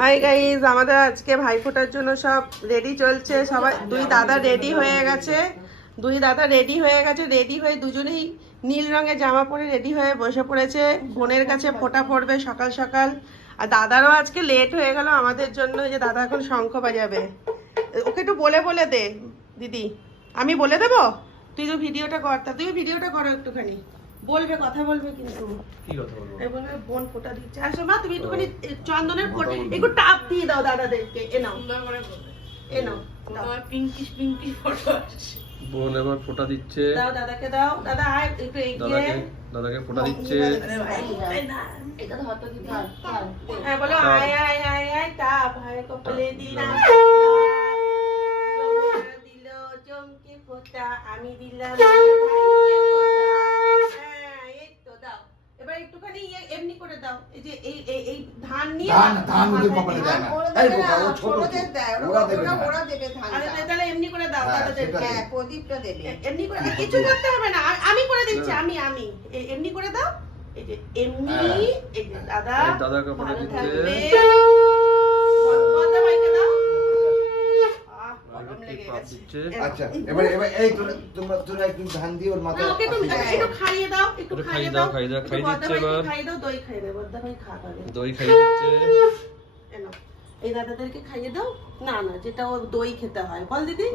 Hi guys, আমাদের আজকে ভাইফোঁটার জন্য সব রেডি চলছে। সবাই দুই দাদা রেডি হয়ে গেছে। রেডি হয়ে দুজনেই নীল রঙের জামা পরে রেডি হয়ে বসে পড়েছে। বোনের কাছে ফোঁটা পড়বে সকাল সকাল। আর দাদারও আজকে লেট হয়ে গেল আমাদের জন্য, যে দাদা এখন শঙ্খ বাজাবে। ওকে একটু বলে দে দিদি। আমি বলে দেবো? তুই তো ভিডিওটা কর, তুই ভিডিওটা করো একটুখানি। বলবে, কথা বলবে কিন্তু। কি কথা বলবো? এবারে বোন ফোঁটা দিচ্ছে। আসো মা, তুমি একটুখানি চন্দনের ফোঁটা একটু টাপ দিয়ে দাও দাদাদেরকে। এ নাও, এ নাও। পিঙ্কিশ ফটো আসছে। বোন এবার ফোঁটা দিচ্ছে। দাও দাদাকে, দাও দাদা। আয় একটু এগিয়ে। দাদাকে ফোঁটা দিচ্ছে। হ্যাঁ বলো, আয় আয় আয় আয় টাপ। হায় কপালে দিলাম দিল চমকে ফোঁটা, আমি দিলাম ভাইকে ফোঁটা। হ্যাঁ এই তো দাও। এবার একটুখানি এমনি করে দাও। এই যে এই ধান নিয়ে ধান ওদের কপালে দেয় না। এই বোকা, ও ছোট তো। ওরা দেবে না। ওরা দেবে ধান। আরে তাহলে এমনি করে দাও দাদাদেরকে। হ্যাঁ, প্রদীপটা দেবে। এমনি করে কিছু করতে হবে না, আমি করে দিচ্ছি। আমি এমনি করে দাও। এই যে এমনি। এই যে দাদা দাদাকে ফোঁটা ভালো দিচ্ছে। থাকবে। বড়দা ভাইকে দাও। গরম লেগে গেছে। দিচ্ছে। আচ্ছা, এবার এই তোমরা একটু ধান দিয়ে ওর না, মাথায় ওকে একটু খাইয়ে দাও, একটু খাইয়ে দাও। খাইয়ে দাও, খাইয়ে দিচ্ছে এবার। খাইয়ে দাও, দই খাইয়ে দাও। বড়দা ভাই খাবে। দই খাইয়ে দিচ্ছে। এনো, এই দাদাদেরকে খাইয়ে দাও। না না, যেটা ও দই খেতে হয়, বল দিদি।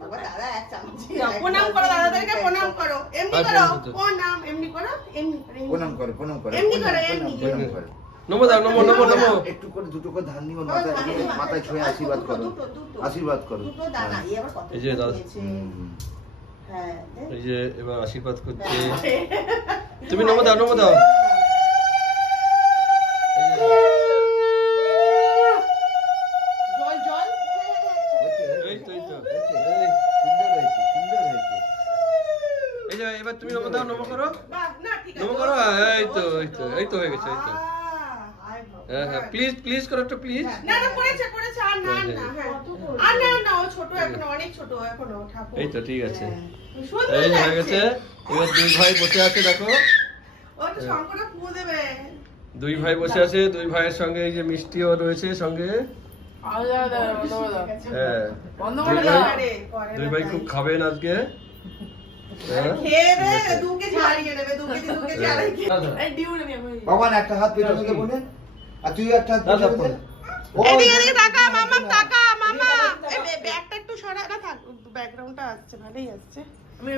বাবা, দাদা এক চামচ। যাও, প্রণাম করো দাদাদেরকে, প্রণাম করো। এমনি করো, প্রণাম এমনি করো। এমনি প্রণাম করো। এমনি করো, এমনি। প্রণাম করো। নমো দাও, নমো। একটু করে দুটো করে ধান নিয়ে ওর মাথায় ছুঁয়ে আশীর্বাদ করো। আশীর্বাদ করো। দুটো দানা, এই আবার কত এই যে দাদা। দিয়েছে। হ্যাঁ, এই যে এবার আশীর্বাদ করছে। তুমি নমো দাও, নমো দাও। জল জল। এই তো, এই তো। সুন্দর হয়েছে। এই যে এবার তুমি নমো দাও, নমো করো। বাহ, না ঠিক আছে। নমো করো। এই তো হয়ে গেছে, এই তো। হ্যাঁ, প্লিজ করো একটু, প্লিজ। না না, করেছে আর না না। হ্যাঁ আর না, ও ছোট এখনো, অনেক ছোট এখনো ঠাকুর। এই তো ঠিক আছে। সুন্দর এই হয়ে লাগছে। গেছে। এবার দুই ভাই বসে আছে, দেখো। ও তো শঙ্করে ফুঁ দেবে। দুই ভাই বসে আছে, দুই ভাইয়ের সঙ্গে এই যে মিষ্টিও রয়েছে সঙ্গে। হ্যাঁ, দুই ভাই খুব খাবেন আজকে। হ্যাঁ। খেয়ে দে, 2 কেজি হারিয়ে নেবে, 2 কেজি আড়াই কেজি। এই ডিউ নেবি আমি। ভগবান একটা হাত পেছনে দে বোনে। আর তুই একটা হাত দাদা, পেছনে দে। এদিকে তাকা মামা, তাকা মামা। এই ব্যাগটা একটু সরা না, থাক। ব্যাকগ্রাউন্ডটা আসছে, ভালোই আসছে।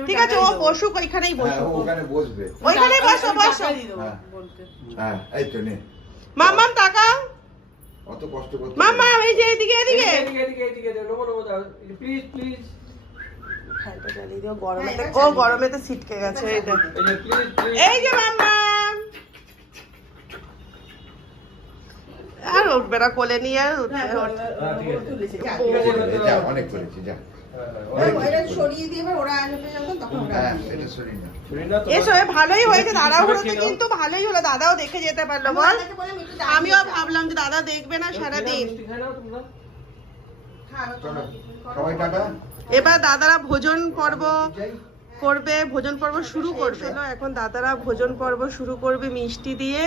ঠিক আছে, ও বসুক, ওইখানেই হ্যাঁ, বসুক। ও ওখানে বসবে। ওইখানেই বসো। হ্যাঁ, এই তো নে। মামাম তাকা। অত কষ্ট করতে মামা এই যে এদিকে। প্লিজ। খাইতে জ্বালিয়ে দিও, গরমেতে ছিটকে গেছে এটা। এই যে মামা। আর উঠবে না, কোলে নিয়ে আর উঠবে। যা, অনেক করেছি, যা। এটা সরিয়ে দিয়ে এবার ওরা আসবে যখন, তখন ওরা হ্যাঁ, এটা সরি না। এসো, ভালোই হয়েছে। তাড়াহুড়োতে কিন্তু ভালোই হলো। দাদাও দেখে যেতে পারলো, বল। দাদাকে বললাম একটু দাম আমিও দিয়ে দাও। ভাবলাম যে দাদা দেখবে না সারাদিন। চলো, সবাই টাটা। এবার দাদারা ভোজন পর্ব করবে, ভোজন পর্ব শুরু করবে। এখন দাদারা ভোজন পর্ব শুরু করবে মিষ্টি দিয়ে।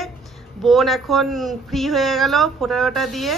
বোন এখন ফ্রি হয়ে গেল ফোঁটা দিয়ে।